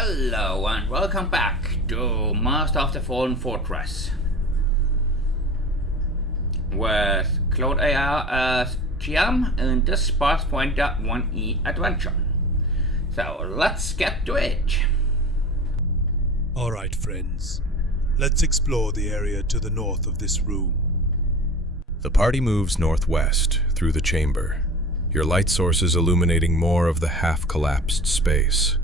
Hello and welcome back to Master of the Fallen Fortress with Claude AR as GM in this Pathfinder 1E adventure. So let's get to it. Alright friends, let's explore the area to the north of this room. The party moves northwest through the chamber, your light sources illuminating more of the half-collapsed space.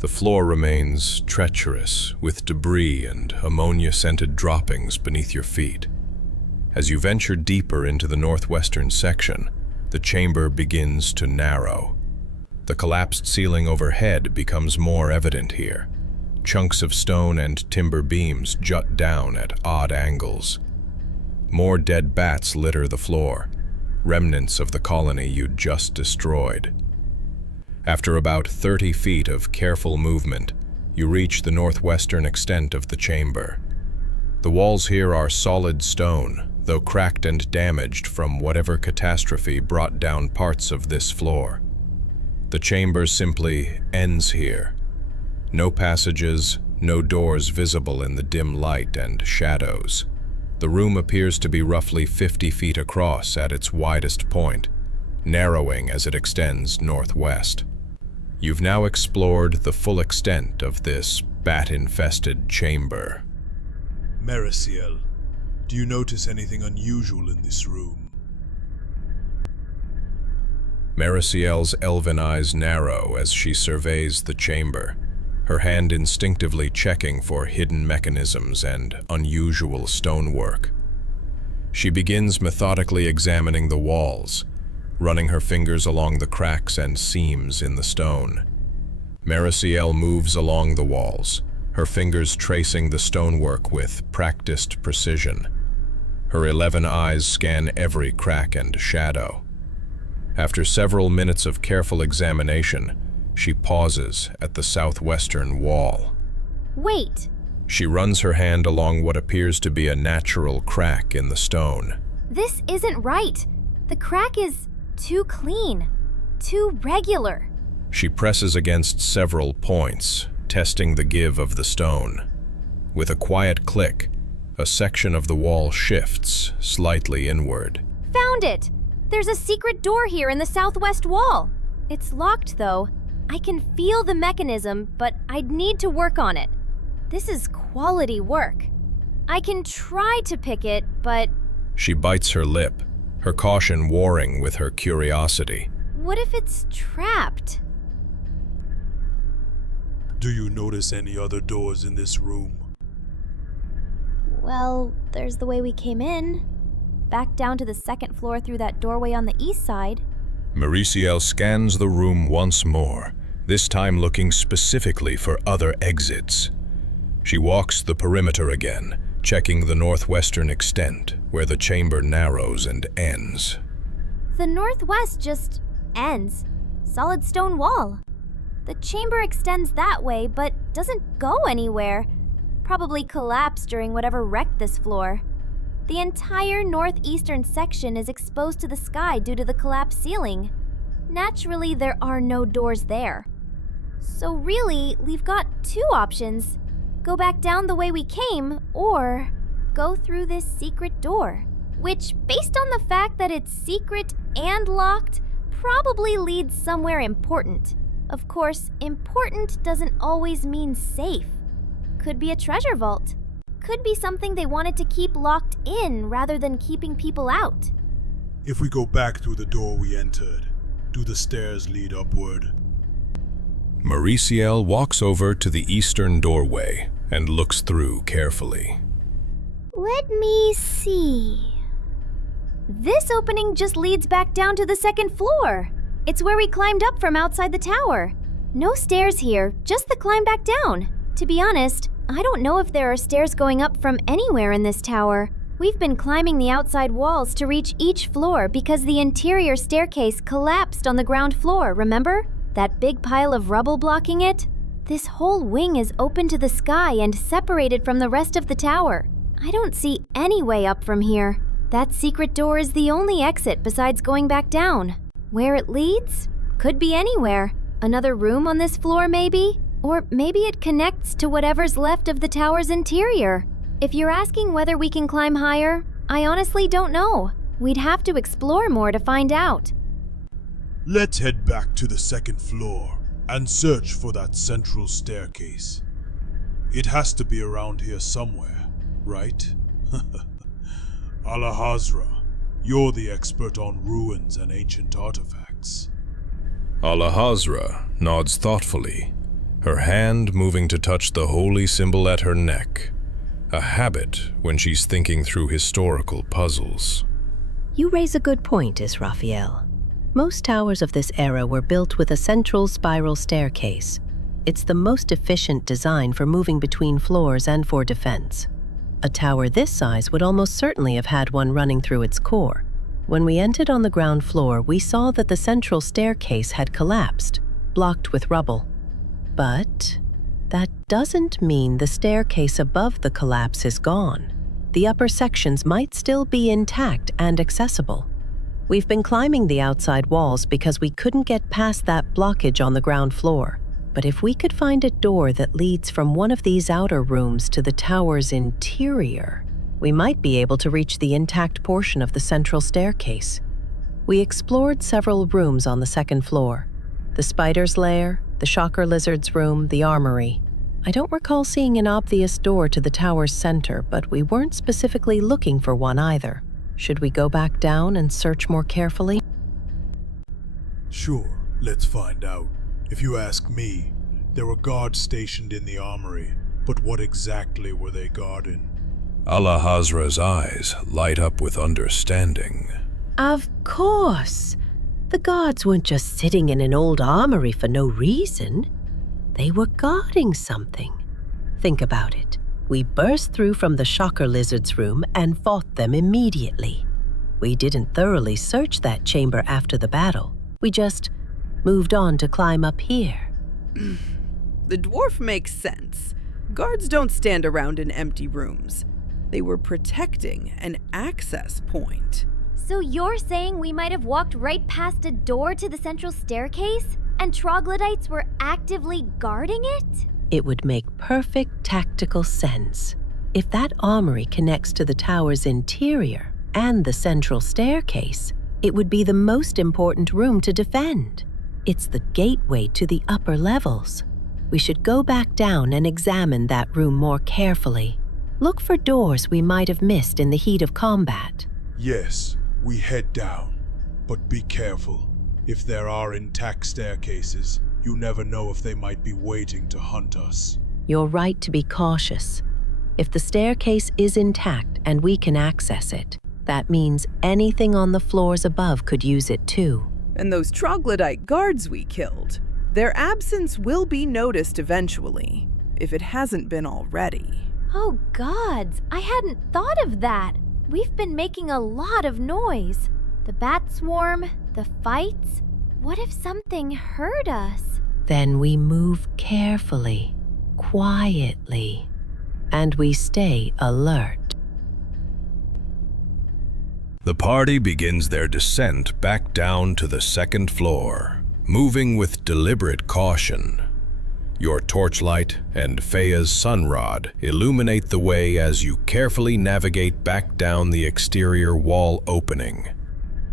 The floor remains treacherous, with debris and ammonia-scented droppings beneath your feet. As you venture deeper into the northwestern section, the chamber begins to narrow. The collapsed ceiling overhead becomes more evident here. Chunks of stone and timber beams jut down at odd angles. More dead bats litter the floor, remnants of the colony you'd just destroyed. After about 30 feet of careful movement, you reach the northwestern extent of the chamber. The walls here are solid stone, though cracked and damaged from whatever catastrophe brought down parts of this floor. The chamber simply ends here. No passages, no doors visible in the dim light and shadows. The room appears to be roughly 50 feet across at its widest point, narrowing as it extends northwest. You've now explored the full extent of this bat-infested chamber. Merisiel, do you notice anything unusual in this room? Merisiel's elven eyes narrow as she surveys the chamber, her hand instinctively checking for hidden mechanisms and unusual stonework. She begins methodically examining the walls, running her fingers along the cracks and seams in the stone. Merisiel moves along the walls, her fingers tracing the stonework with practiced precision. Her 11 eyes scan every crack and shadow. After several minutes of careful examination, she pauses at the southwestern wall. Wait! She runs her hand along what appears to be a natural crack in the stone. This isn't right. The crack is too clean, too regular. She presses against several points, testing the give of the stone. With a quiet click, a section of the wall shifts slightly inward. Found it! There's a secret door here in the southwest wall. It's locked though. I can feel the mechanism, but I'd need to work on it. This is quality work. I can try to pick it, but... She bites her lip, her caution warring with her curiosity. What if it's trapped? Do you notice any other doors in this room? Well, there's the way we came in. Back down to the second floor through that doorway on the east side. Merisiel scans the room once more, this time looking specifically for other exits. She walks the perimeter again, checking the northwestern extent, where the chamber narrows and ends. The northwest just ends. Solid stone wall. The chamber extends that way, but doesn't go anywhere. Probably collapsed during whatever wrecked this floor. The entire northeastern section is exposed to the sky due to the collapsed ceiling. Naturally, there are no doors there. So really, we've got two options. Go back down the way we came, or go through this secret door, which, based on the fact that it's secret and locked, probably leads somewhere important. Of course, important doesn't always mean safe. Could be a treasure vault. Could be something they wanted to keep locked in rather than keeping people out. If we go back through the door we entered, do the stairs lead upward? Merisiel walks over to the eastern doorway and looks through carefully. Let me see. This opening just leads back down to the second floor. It's where we climbed up from outside the tower. No stairs here, just the climb back down. To be honest, I don't know if there are stairs going up from anywhere in this tower. We've been climbing the outside walls to reach each floor because the interior staircase collapsed on the ground floor, remember? That big pile of rubble blocking it? This whole wing is open to the sky and separated from the rest of the tower. I don't see any way up from here. That secret door is the only exit besides going back down. Where it leads? Could be anywhere. Another room on this floor, maybe? Or maybe it connects to whatever's left of the tower's interior. If you're asking whether we can climb higher, I honestly don't know. We'd have to explore more to find out. Let's head back to the second floor and search for that central staircase. It has to be around here somewhere, right? Alahazra, you're the expert on ruins and ancient artifacts. Alahazra nods thoughtfully, her hand moving to touch the holy symbol at her neck, a habit when she's thinking through historical puzzles. You raise a good point, Israfiel. Most towers of this era were built with a central spiral staircase. It's the most efficient design for moving between floors and for defense. A tower this size would almost certainly have had one running through its core. When we entered on the ground floor, we saw that the central staircase had collapsed, blocked with rubble. But that doesn't mean the staircase above the collapse is gone. The upper sections might still be intact and accessible. We've been climbing the outside walls because we couldn't get past that blockage on the ground floor. But if we could find a door that leads from one of these outer rooms to the tower's interior, we might be able to reach the intact portion of the central staircase. We explored several rooms on the second floor. The spider's lair, the shocker lizard's room, the armory. I don't recall seeing an obvious door to the tower's center, but we weren't specifically looking for one either. Should we go back down and search more carefully? Sure, let's find out. If you ask me, there were guards stationed in the armory, but what exactly were they guarding? Alahazra's eyes light up with understanding. Of course. The guards weren't just sitting in an old armory for no reason. They were guarding something. Think about it. We burst through from the shocker lizard's room and fought them immediately. We didn't thoroughly search that chamber after the battle. We just moved on to climb up here. The dwarf makes sense. Guards don't stand around in empty rooms. They were protecting an access point. So you're saying we might have walked right past a door to the central staircase, and troglodytes were actively guarding it? It would make perfect tactical sense. If that armory connects to the tower's interior and the central staircase, it would be the most important room to defend. It's the gateway to the upper levels. We should go back down and examine that room more carefully. Look for doors we might have missed in the heat of combat. Yes, we head down. But be careful. If there are intact staircases, you never know if they might be waiting to hunt us. You're right to be cautious. If the staircase is intact and we can access it, that means anything on the floors above could use it too. And those troglodyte guards we killed, their absence will be noticed eventually, if it hasn't been already. Oh gods, I hadn't thought of that. We've been making a lot of noise. The bat swarm, the fights. What if something hurt us? Then we move carefully, quietly, and we stay alert. The party begins their descent back down to the second floor, moving with deliberate caution. Your torchlight and Feiya's sunrod illuminate the way as you carefully navigate back down the exterior wall opening.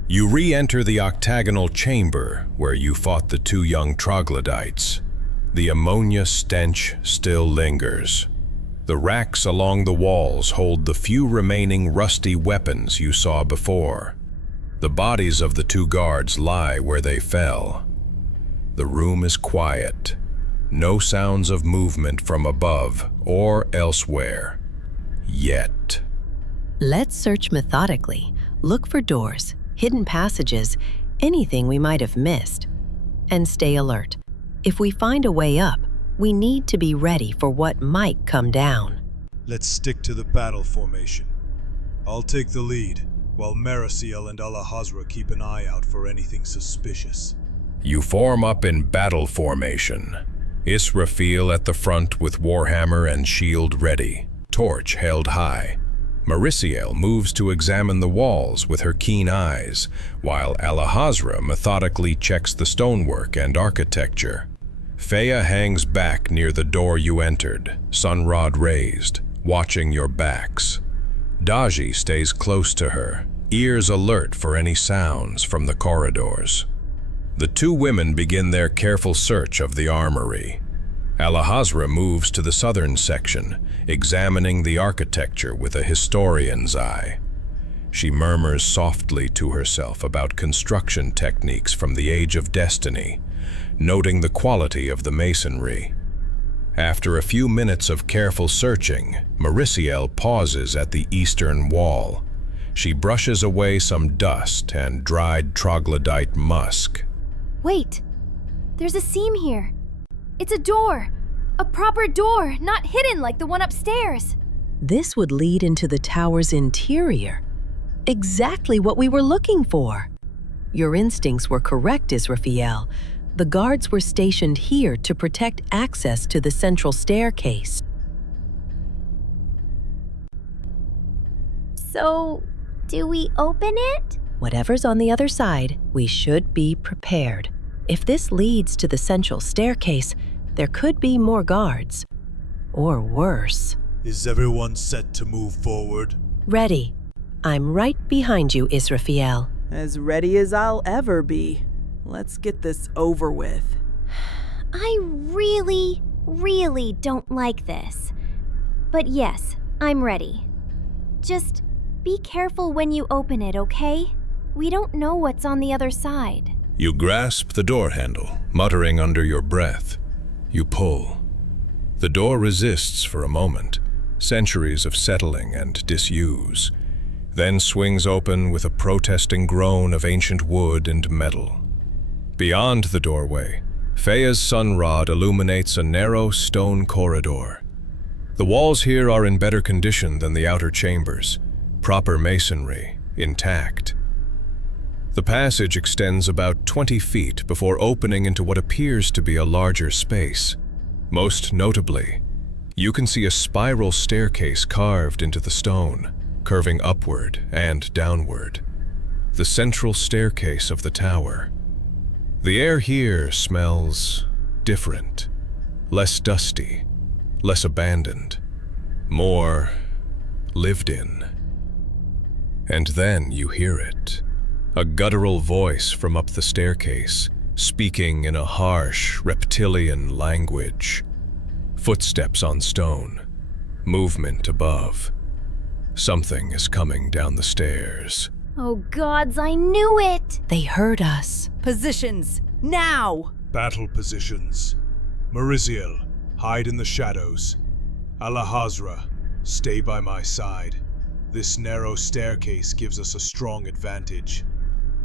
You re-enter the octagonal chamber where you fought the two young troglodytes. The ammonia stench still lingers. The racks along the walls hold the few remaining rusty weapons you saw before. The bodies of the two guards lie where they fell. The room is quiet. No sounds of movement from above or elsewhere. Yet. Let's search methodically. Look for doors, hidden passages, anything we might have missed. And stay alert. If we find a way up, we need to be ready for what might come down. Let's stick to the battle formation. I'll take the lead, while Marasiel and Alahazra keep an eye out for anything suspicious. You form up in battle formation. Israfiel at the front with warhammer and shield ready, torch held high. Marasiel moves to examine the walls with her keen eyes, while Alahazra methodically checks the stonework and architecture. Feiya hangs back near the door you entered, sunrod raised, watching your backs. Daji stays close to her, ears alert for any sounds from the corridors. The two women begin their careful search of the armory. Alahazra moves to the southern section, examining the architecture with a historian's eye. She murmurs softly to herself about construction techniques from the Age of Destiny, noting the quality of the masonry. After a few minutes of careful searching, Israfiel pauses at the eastern wall. She brushes away some dust and dried troglodyte musk. Wait, there's a seam here. It's a door. A proper door, not hidden like the one upstairs. This would lead into the tower's interior. Exactly what we were looking for. Your instincts were correct, Israfiel. The guards were stationed here to protect access to the central staircase. So, do we open it? Whatever's on the other side, we should be prepared. If this leads to the central staircase, there could be more guards. Or worse. Is everyone set to move forward? Ready. I'm right behind you, Israfiel. As ready as I'll ever be. Let's get this over with. I really don't like this. But yes, I'm ready. Just be careful when you open it, okay? We don't know what's on the other side. You grasp the door handle, muttering under your breath. You pull. The door resists for a moment, centuries of settling and disuse, then swings open with a protesting groan of ancient wood and metal. Beyond the doorway, Feiya's sunrod illuminates a narrow stone corridor. The walls here are in better condition than the outer chambers, proper masonry, intact. The passage extends about 20 feet before opening into what appears to be a larger space. Most notably, you can see a spiral staircase carved into the stone, curving upward and downward. The central staircase of the tower. The air here smells different, less dusty, less abandoned, more lived in. And then you hear it, a guttural voice from up the staircase, speaking in a harsh, reptilian language. Footsteps on stone, movement above. Something is coming down the stairs. Oh gods, I knew it! They heard us. Positions, now! Battle positions. Israfiel, hide in the shadows. Alahazra, stay by my side. This narrow staircase gives us a strong advantage.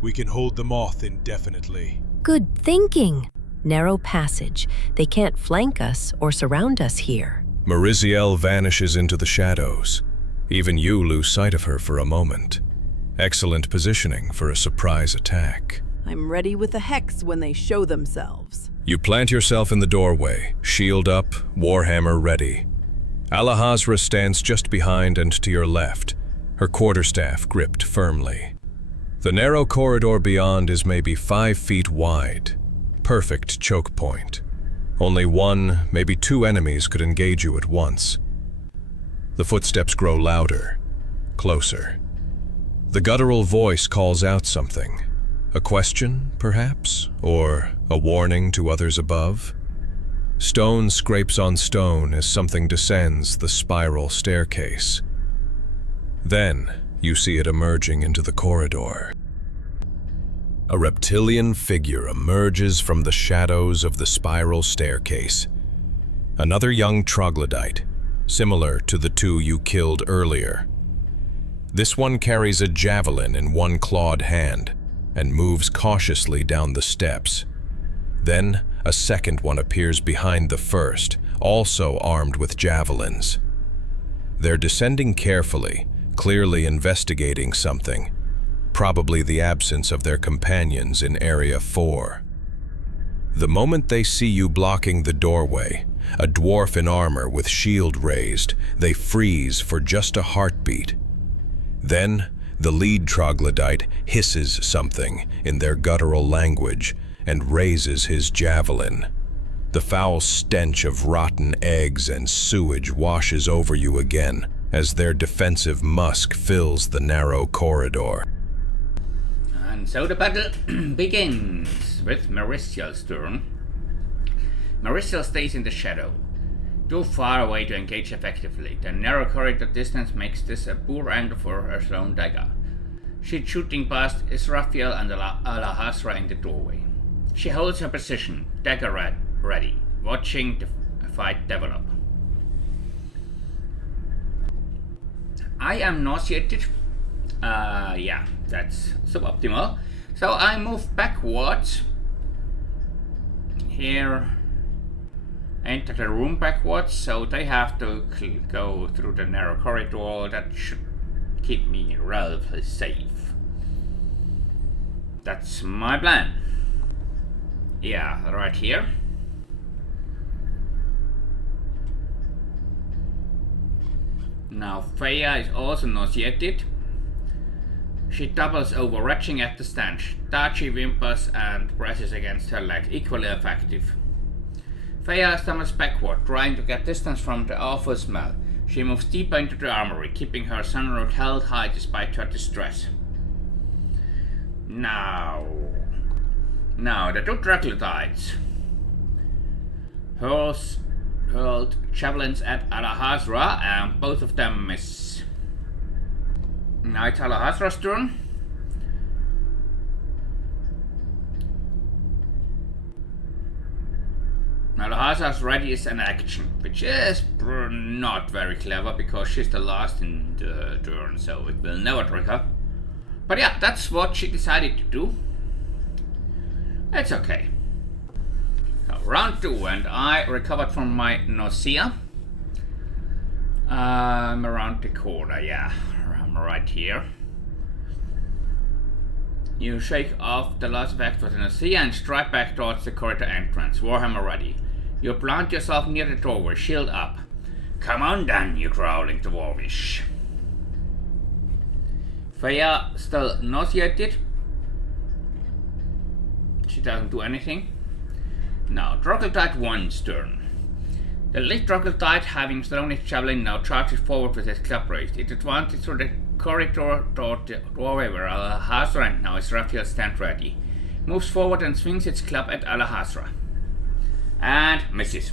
We can hold them off indefinitely. Good thinking. Narrow passage. They can't flank us or surround us here. Israfiel vanishes into the shadows. Even you lose sight of her for a moment. Excellent positioning for a surprise attack. I'm ready with a hex when they show themselves. You plant yourself in the doorway, shield up, warhammer ready. Alahazra stands just behind and to your left, her quarterstaff gripped firmly. The narrow corridor beyond is maybe 5 feet wide. Perfect choke point. Only one, maybe two enemies could engage you at once. The footsteps grow louder, closer. The guttural voice calls out something. A question, perhaps? Or a warning to others above? Stone scrapes on stone as something descends the spiral staircase. Then, you see it emerging into the corridor. A reptilian figure emerges from the shadows of the spiral staircase. Another young troglodyte, similar to the two you killed earlier. This one carries a javelin in one clawed hand and moves cautiously down the steps. Then, a second one appears behind the first, also armed with javelins. They're descending carefully, clearly investigating something, probably the absence of their companions in Area 4. The moment they see you blocking the doorway, a dwarf in armor with shield raised, they freeze for just a heartbeat. Then, the lead troglodyte hisses something in their guttural language and raises his javelin. The foul stench of rotten eggs and sewage washes over you again as their defensive musk fills the narrow corridor. And so the battle begins with Maristial's turn. Maristial stays in the shadow, too far away to engage effectively. The narrow corridor distance makes this a poor angle for her thrown dagger. She's shooting past Israfiel and Alahazra in the doorway. She holds her position, dagger ready, watching the fight develop. I am nauseated. Yeah, that's suboptimal. So I move backwards. Here, enter the room backwards, so they have to go through the narrow corridor. That should keep me relatively safe. That's my plan. Yeah, right here. Now Feiya is also nauseated. She doubles over, retching at the stench. Dachi whimpers and presses against her leg, equally effective. Feiya stumbles backward, trying to get distance from the awful smell. She moves deeper into the armory, keeping her sunrobe held high despite her distress. Now the two troglodytes hurled javelins at Alahazra, and both of them miss. Now it's Alahazra's turn. Alahazra's ready is an action, which is not very clever because she's the last in the turn, so it will never trigger. But yeah, that's what she decided to do. It's okay. So, round 2, and I recovered from my nausea. I'm around the corner, yeah. I'm right here. You shake off the last effect with the nausea and stride back towards the corridor entrance, Warhammer ready. You plant yourself near the doorway, shield up. Come on then, you growling dwarvish. Feiya still nauseated. She doesn't do anything. Now, Troglodyte 1's turn. The lead Troglodyte, having thrown its javelin, now charges forward with its club raised. It advances through the corridor toward the doorway where Alahazra and now Israfiel stand ready. Moves forward and swings its club at Alahazra. And misses.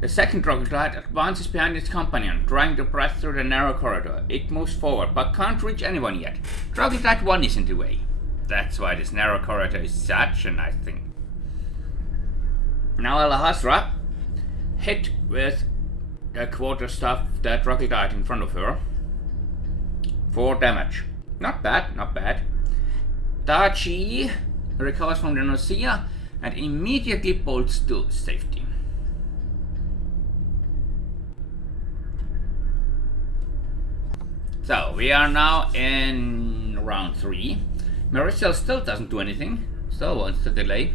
The second Troglodyte advances behind its companion, trying to press through the narrow corridor. It moves forward, but can't reach anyone yet. Troglodyte 1 is in the way. That's why this narrow corridor is such a nice thing. Now Alahazra, hit with the quarterstaff the Troglodyte in front of her. 4 damage. Not bad, not bad. Dachi recovers from the nausea and immediately bolts to safety. So, we are now in round 3. Maristial still doesn't do anything, still wants to delay.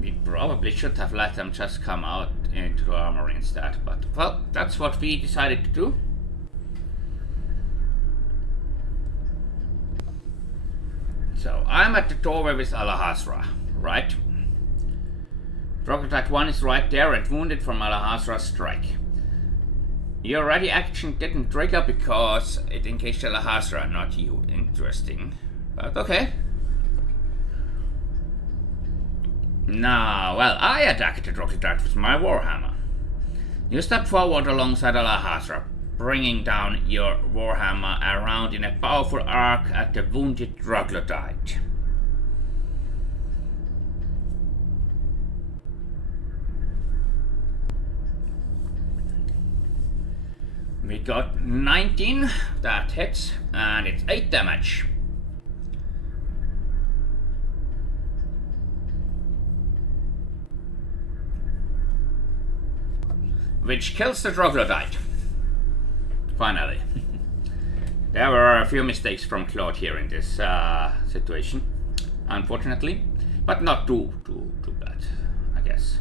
We probably should have let them just come out into the armory instead, but well, that's what we decided to do. So, I'm at the doorway with Alahazra, right? Troglodyte 1 is right there and wounded from Alahazra's strike. Your ready action didn't trigger because it engaged Alahazra, not you. Interesting. But okay. Now, well, I attacked the Troglodyte with my Warhammer. You step forward alongside Alahazra, bringing down your Warhammer around in a powerful arc at the wounded Troglodyte. We got 19, that hits, and it's 8 damage. Which kills the Troglodyte. Finally. There were a few mistakes from Claude here in this situation, unfortunately, but not too bad, I guess.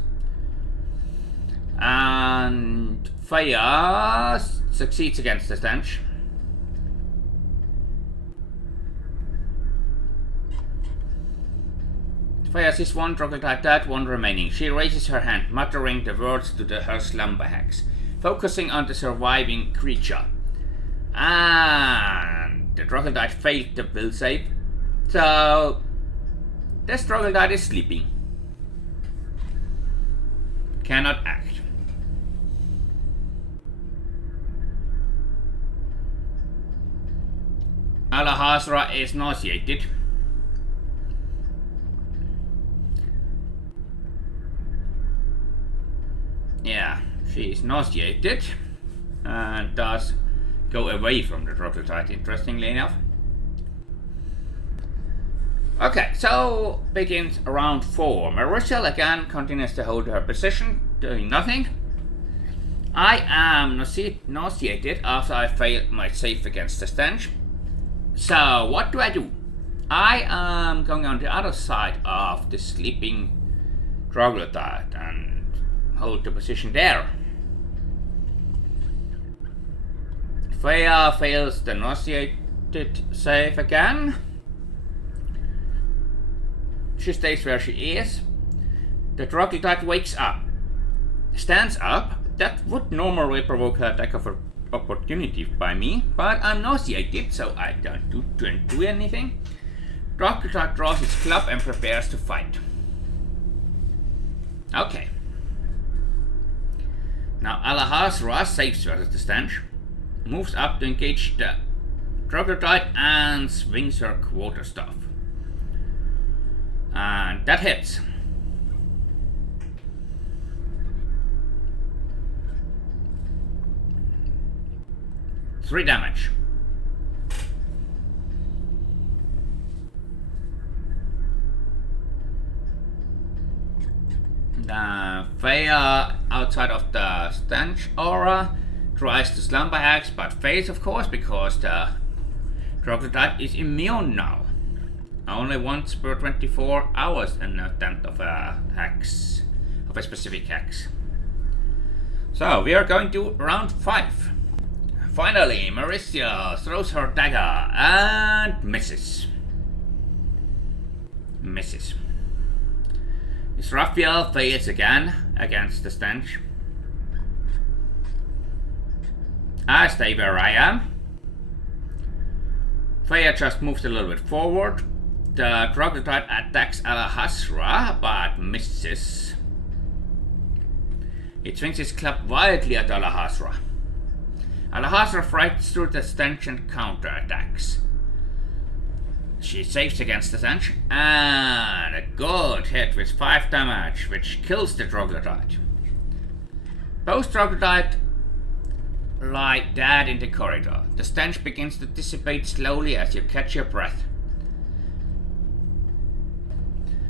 And Feiya succeeds against the stench. Feiya sees one troglodyte dead, one remaining. She raises her hand, muttering the words to her slumber hags, focusing on the surviving creature. And the troglodyte failed the will save, so this troglodyte is sleeping. Cannot act. Alahazra is nauseated. Yeah, she is nauseated and does go away from the troglodyte, interestingly enough. Okay, so begins round 4. Marishal again continues to hold her position, doing nothing. I am nauseated after I failed my save against the stench. So, what do I do? I am going on the other side of the sleeping troglodyte and hold the position there. Feiya fails the nauseated save again. She stays where she is. The troglodyte wakes up, stands up. That would normally provoke an attack of opportunity by me, but I'm nauseated, so I don't do anything. Troglodyte draws his club and prepares to fight. Okay. Now Alahazra saves versus the stench, moves up to engage the troglodyte and swings her quarterstaff. And that hits. Three damage. Feiya, outside of the stench aura, tries to slumber axe but fails, of course, because the troglodyte is immune now. Only once per 24 hours an attempt of a hex, of a specific hex. So we are going to round 5. Finally, Marisia throws her dagger and misses. Israfiel fails again against the stench. I stay where I am. Feiya just moves a little bit forward. The troglodyte attacks Alahazra but misses. It swings his club wildly at Alahazra. Alahazra fights through the stench and counterattacks. She saves against the stench and a good hit with 5 damage, which kills the troglodyte. Both troglodyte lie dead in the corridor. The stench begins to dissipate slowly as you catch your breath.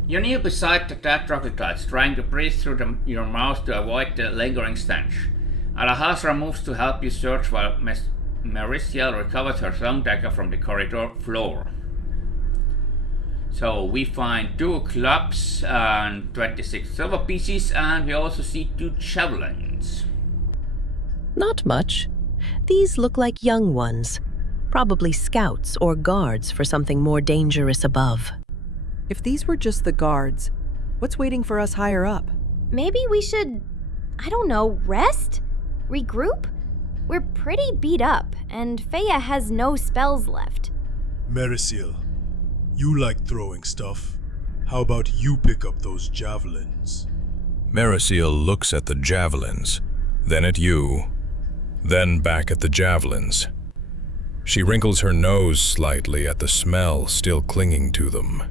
You kneel beside the dead troglodytes, trying to breathe through your mouth to avoid the lingering stench. Alahazra moves to help you search while Marisiel recovers her thrown dagger from the corridor floor. So we find 2 clubs and 26 silver pieces, and we also see 2 javelins. Not much. These look like young ones, probably scouts or guards for something more dangerous above. If these were just the guards, what's waiting for us higher up? Maybe we should, I don't know, rest? Regroup? We're pretty beat up, and Feiya has no spells left. Marisiel, you like throwing stuff. How about you pick up those javelins? Marisiel looks at the javelins, then at you, then back at the javelins. She wrinkles her nose slightly at the smell still clinging to them.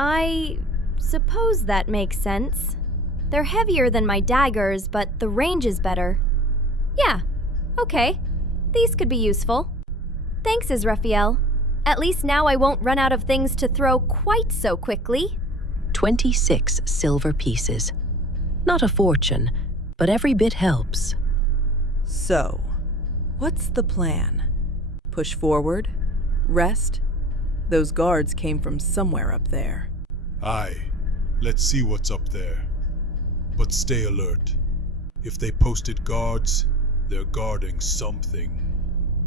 I suppose that makes sense. They're heavier than my daggers, but the range is better. Yeah, okay. These could be useful. Thanks, Israfiel. At least now I won't run out of things to throw quite so quickly. 26 silver pieces. Not a fortune, but every bit helps. So, what's the plan? Push forward? Rest? Those guards came from somewhere up there. Aye, let's see what's up there. But stay alert. If they posted guards, they're guarding something.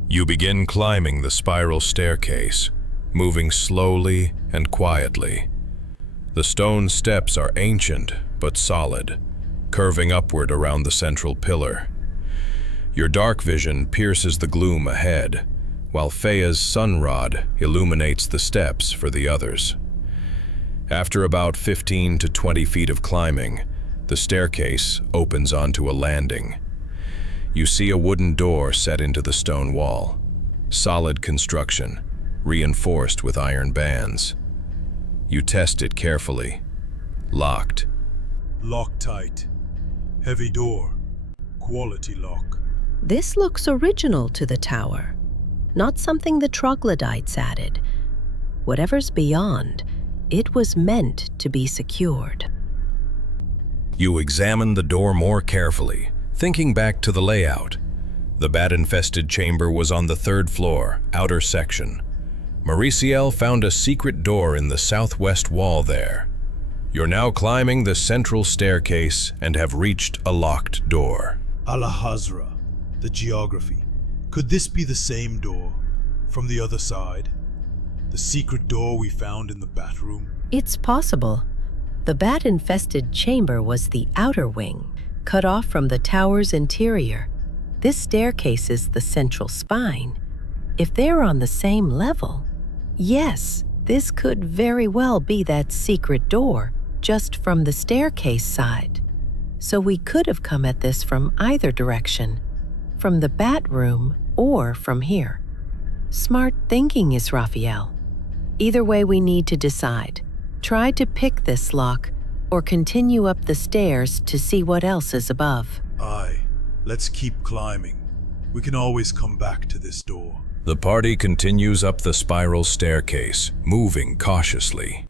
You begin climbing the spiral staircase, moving slowly and quietly. The stone steps are ancient but solid, curving upward around the central pillar. Your dark vision pierces the gloom ahead, while Feiya's sun rod illuminates the steps for the others. After about 15 to 20 feet of climbing, the staircase opens onto a landing. You see a wooden door set into the stone wall. Solid construction, reinforced with iron bands. You test it carefully. Locked. Loctite. Heavy door. Quality lock. This looks original to the tower, not something the troglodytes added. Whatever's beyond, it was meant to be secured. You examine the door more carefully, thinking back to the layout. The bat-infested chamber was on the 3rd floor, outer section. Mauriciel found a secret door in the southwest wall there. You're now climbing the central staircase and have reached a locked door. Alahazra. The geography. Could this be the same door from the other side? The secret door we found in the bat room? It's possible. The bat-infested chamber was the outer wing, cut off from the tower's interior. This staircase is the central spine. If they're on the same level, yes, this could very well be that secret door, just from the staircase side. So we could have come at this from either direction, from the bat room or from here. Smart thinking, Israfiel. Either way, we need to decide. Try to pick this lock, or continue up the stairs to see what else is above. Aye, let's keep climbing. We can always come back to this door. The party continues up the spiral staircase, moving cautiously.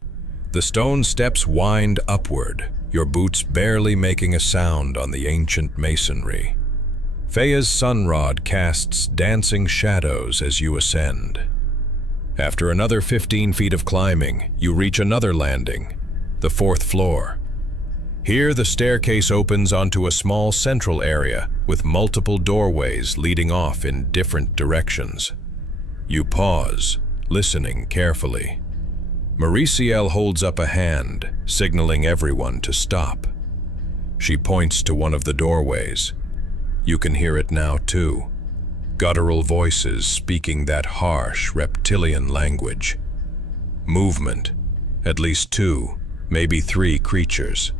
The stone steps wind upward, your boots barely making a sound on the ancient masonry. Feiya's sun rod casts dancing shadows as you ascend. After another 15 feet of climbing, you reach another landing, the 4th floor. Here, the staircase opens onto a small central area with multiple doorways leading off in different directions. You pause, listening carefully. Mauriciel holds up a hand, signaling everyone to stop. She points to one of the doorways. You can hear it now too. Guttural voices speaking that harsh reptilian language. Movement. At least 2, maybe 3 creatures.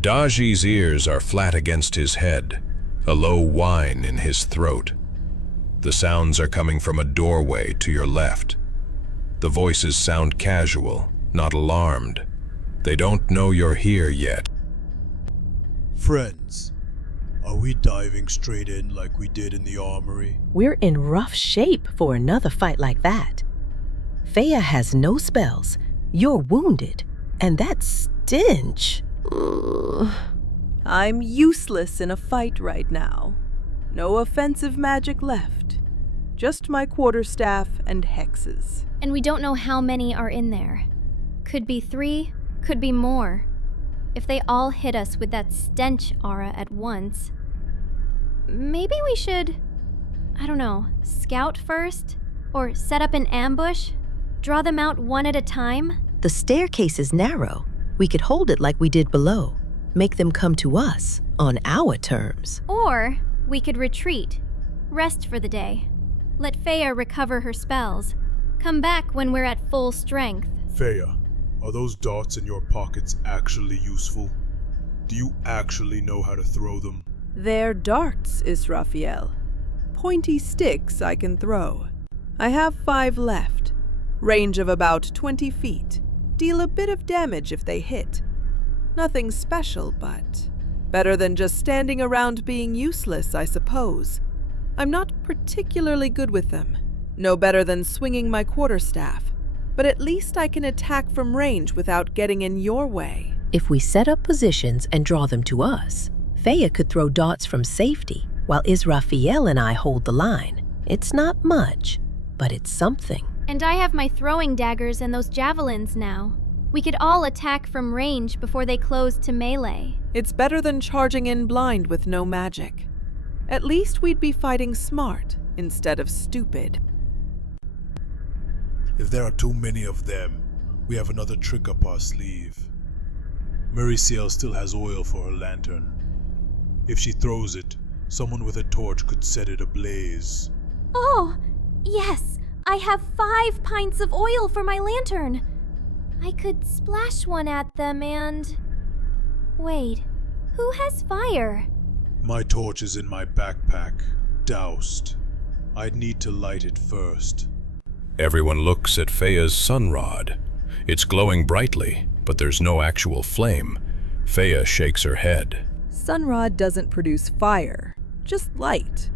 Daji's ears are flat against his head, a low whine in his throat. The sounds are coming from a doorway to your left. The voices sound casual, not alarmed. They don't know you're here yet. Friends, are we diving straight in like we did in the armory? We're in rough shape for another fight like that. Feiya has no spells, you're wounded, and that stench. I'm useless in a fight right now. No offensive magic left. Just my quarterstaff and hexes. And we don't know how many are in there. Could be 3, could be more. If they all hit us with that stench aura at once. Maybe we should, I don't know, scout first? Or set up an ambush? Draw them out one at a time? The staircase is narrow. We could hold it like we did below. Make them come to us, on our terms. Or we could retreat. Rest for the day. Let Feiya recover her spells. Come back when we're at full strength. Feiya, are those darts in your pockets actually useful? Do you actually know how to throw them? They're darts, Israfiel. Pointy sticks I can throw. I have 5 left. Range of about 20 feet. Deal a bit of damage if they hit. Nothing special, but better than just standing around being useless, I suppose. I'm not particularly good with them. No better than swinging my quarterstaff. But at least I can attack from range without getting in your way. If we set up positions and draw them to us, Feiya could throw darts from safety, while Israfiel and I hold the line. It's not much, but it's something. And I have my throwing daggers and those javelins now. We could all attack from range before they close to melee. It's better than charging in blind with no magic. At least we'd be fighting smart instead of stupid. If there are too many of them, We have another trick up our sleeve. Mariciel still has oil for her lantern. If she throws it, someone with a torch could set it ablaze. Oh, yes! I have 5 pints of oil for my lantern. I could splash one at them and... Wait, who has fire? My torch is in my backpack, doused. I'd need to light it first. Everyone looks at Feiya's sunrod. It's glowing brightly, but there's no actual flame. Feiya shakes her head. Sunrod doesn't produce fire, just light.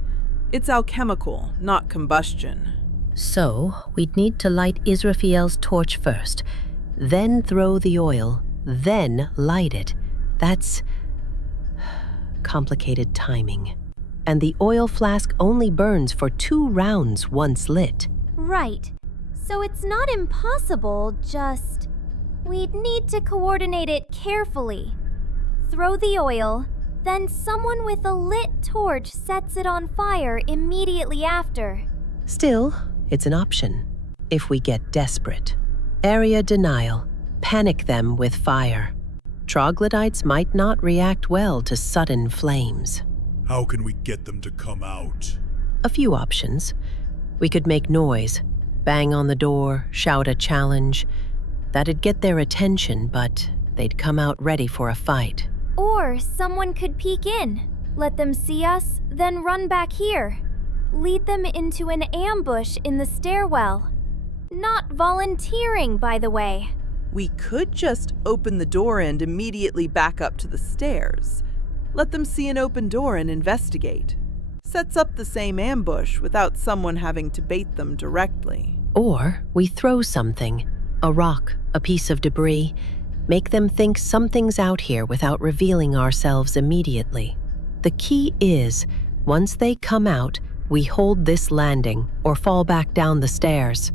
It's alchemical, not combustion. So, we'd need to light Israfiel's torch first, then throw the oil, then light it. That's complicated timing. And the oil flask only burns for 2 rounds once lit. Right. So it's not impossible, just... We'd need to coordinate it carefully. Throw the oil, then someone with a lit torch sets it on fire immediately after. Still, it's an option, if we get desperate. Area denial. Panic them with fire. Troglodytes might not react well to sudden flames. How can we get them to come out? A few options. We could make noise, bang on the door, shout a challenge. That'd get their attention, but they'd come out ready for a fight. Or someone could peek in, let them see us, then run back here. Lead them into an ambush in the stairwell. Not volunteering, by the way. We could just open the door and immediately back up to the stairs. Let them see an open door and investigate. Sets up the same ambush without someone having to bait them directly. Or we throw something, a rock, a piece of debris, make them think something's out here without revealing ourselves immediately. The key is, once they come out, we hold this landing or fall back down the stairs.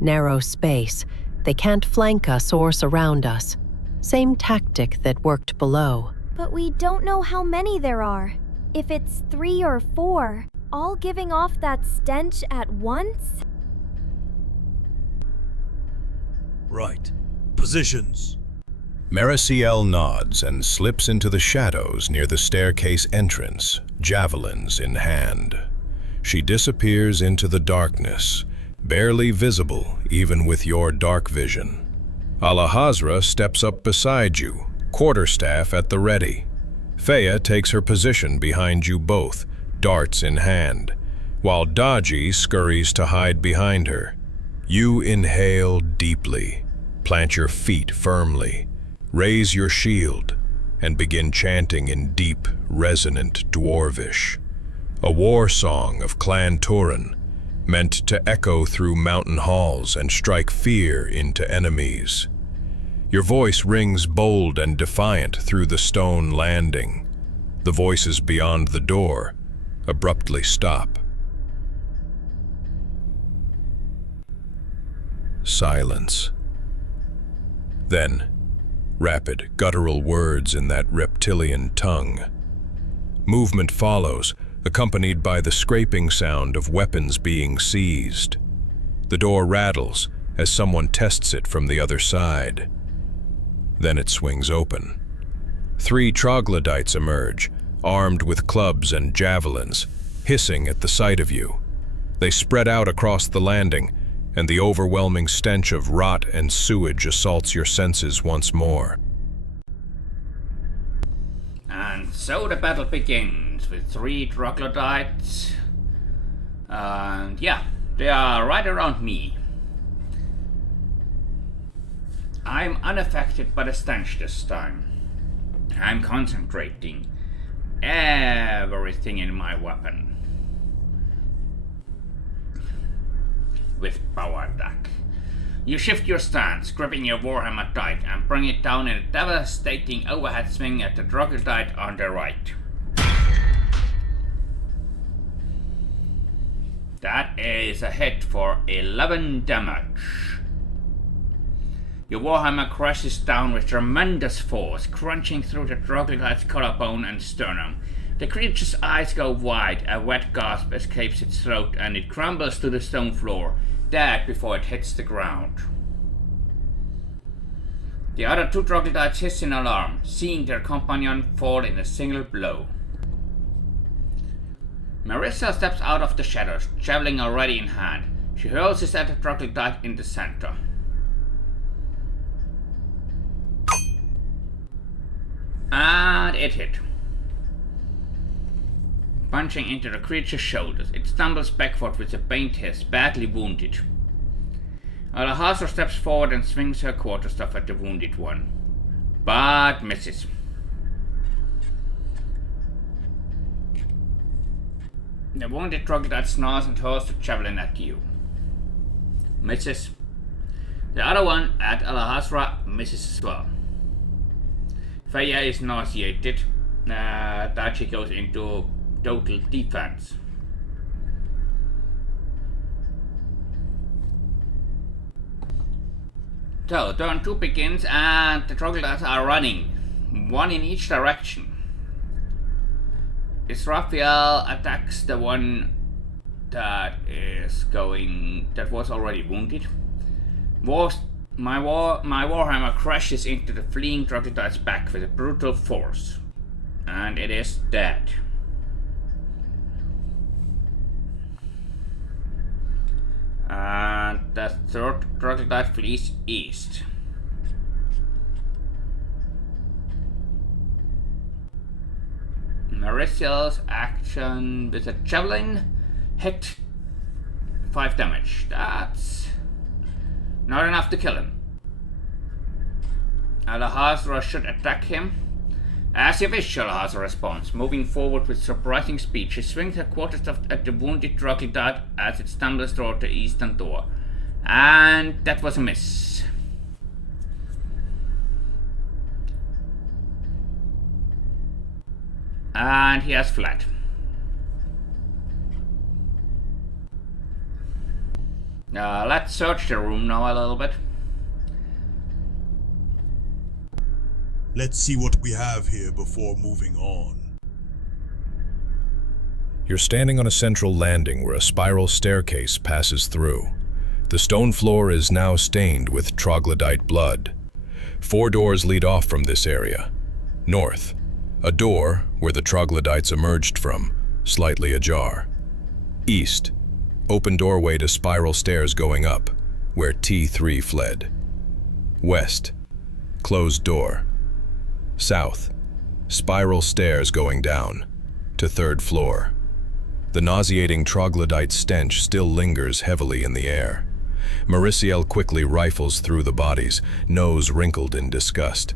Narrow space. They can't flank us or surround us. Same tactic that worked below. But we don't know how many there are. If it's 3 or 4, all giving off that stench at once? Right. Positions. Mariciel nods and slips into the shadows near the staircase entrance, javelins in hand. She disappears into the darkness, barely visible even with your dark vision. Alahazra steps up beside you, quarterstaff at the ready. Feiya takes her position behind you both, darts in hand, while Daji scurries to hide behind her. You inhale deeply, plant your feet firmly, raise your shield, and begin chanting in deep, resonant dwarvish. A war song of Clan Turin, meant to echo through mountain halls and strike fear into enemies. Your voice rings bold and defiant through the stone landing. The voices beyond the door abruptly stop. Silence. Then, rapid, guttural words in that reptilian tongue. Movement follows, accompanied by the scraping sound of weapons being seized. The door rattles as someone tests it from the other side. Then it swings open. 3 troglodytes emerge, armed with clubs and javelins, hissing at the sight of you. They spread out across the landing, and the overwhelming stench of rot and sewage assaults your senses once more. And so the battle begins with 3 troglodytes. And yeah, they are right around me. I'm unaffected by the stench this time. I'm concentrating everything in my weapon with power attack. You shift your stance, gripping your warhammer tight, and bring it down in a devastating overhead swing at the troglodyte on the right. That is a hit for 11 damage. Your warhammer crashes down with tremendous force, crunching through the troglodyte's collarbone and sternum. The creature's eyes go wide, a wet gasp escapes its throat, and it crumbles to the stone floor, dead before it hits the ground. The other two troglodytes hiss in alarm, seeing their companion fall in a single blow. Marissa steps out of the shadows, javelin already in hand. She hurls it at the troglodyte in the center. And it hit. Punching into the creature's shoulders, it stumbles backward with a faint hiss, badly wounded. Alejandra steps forward and swings her quarterstaff at the wounded one, but misses. The wounded troglodyte snarls and hurls the javelin at you. Misses. The other one at Alejandra misses as well. Feiya is nauseated. That she goes into total defense. So, turn 2 begins and the troglodytes are running, one in each direction. Israfiel attacks the one that was already wounded. My warhammer crashes into the fleeing troglodyte's back with a brutal force, and it is dead. And the third troglodyte flees east. Marissa's action with a javelin hit 5 damage. That's not enough to kill him. Alejandra should attack him. As you wish, Alejandra responds, moving forward with surprising speed. She swings her quarterstaff at the wounded troglodyte as it stumbles toward the eastern door. And that was a miss. And he has fled. Let's search the room now a little bit. Let's see what we have here before moving on. You're standing on a central landing where a spiral staircase passes through. The stone floor is now stained with troglodyte blood. 4 doors lead off from this area. North, a door where the troglodytes emerged from, slightly ajar. East, open doorway to spiral stairs going up, where T3 fled. West, closed door. South, spiral stairs going down, to 3rd floor. The nauseating troglodyte stench still lingers heavily in the air. Marissa quickly rifles through the bodies, nose wrinkled in disgust.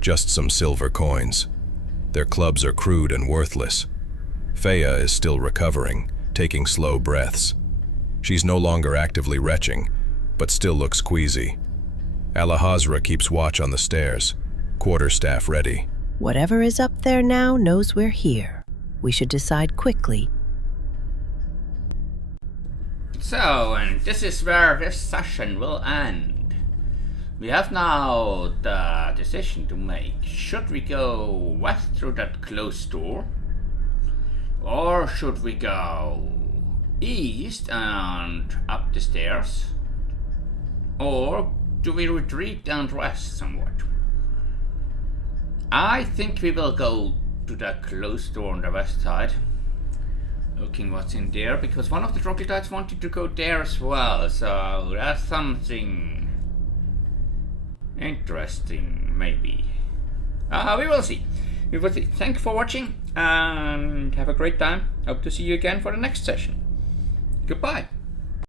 Just some silver coins. Their clubs are crude and worthless. Feiya is still recovering, taking slow breaths. She's no longer actively retching, but still looks queasy. Alejandra keeps watch on the stairs, quarterstaff ready. Whatever is up there now knows we're here. We should decide quickly. So, and this is where this session will end. We have now the decision to make. Should we go west through that closed door? Or should we go east and up the stairs? Or do we retreat and rest somewhat? I think we will go to that closed door on the west side. Looking what's in there, because one of the troglodytes wanted to go there as well, so that's something interesting, maybe. We will see. We will see. Thank you for watching, and have a great time. Hope to see you again for the next session. Goodbye.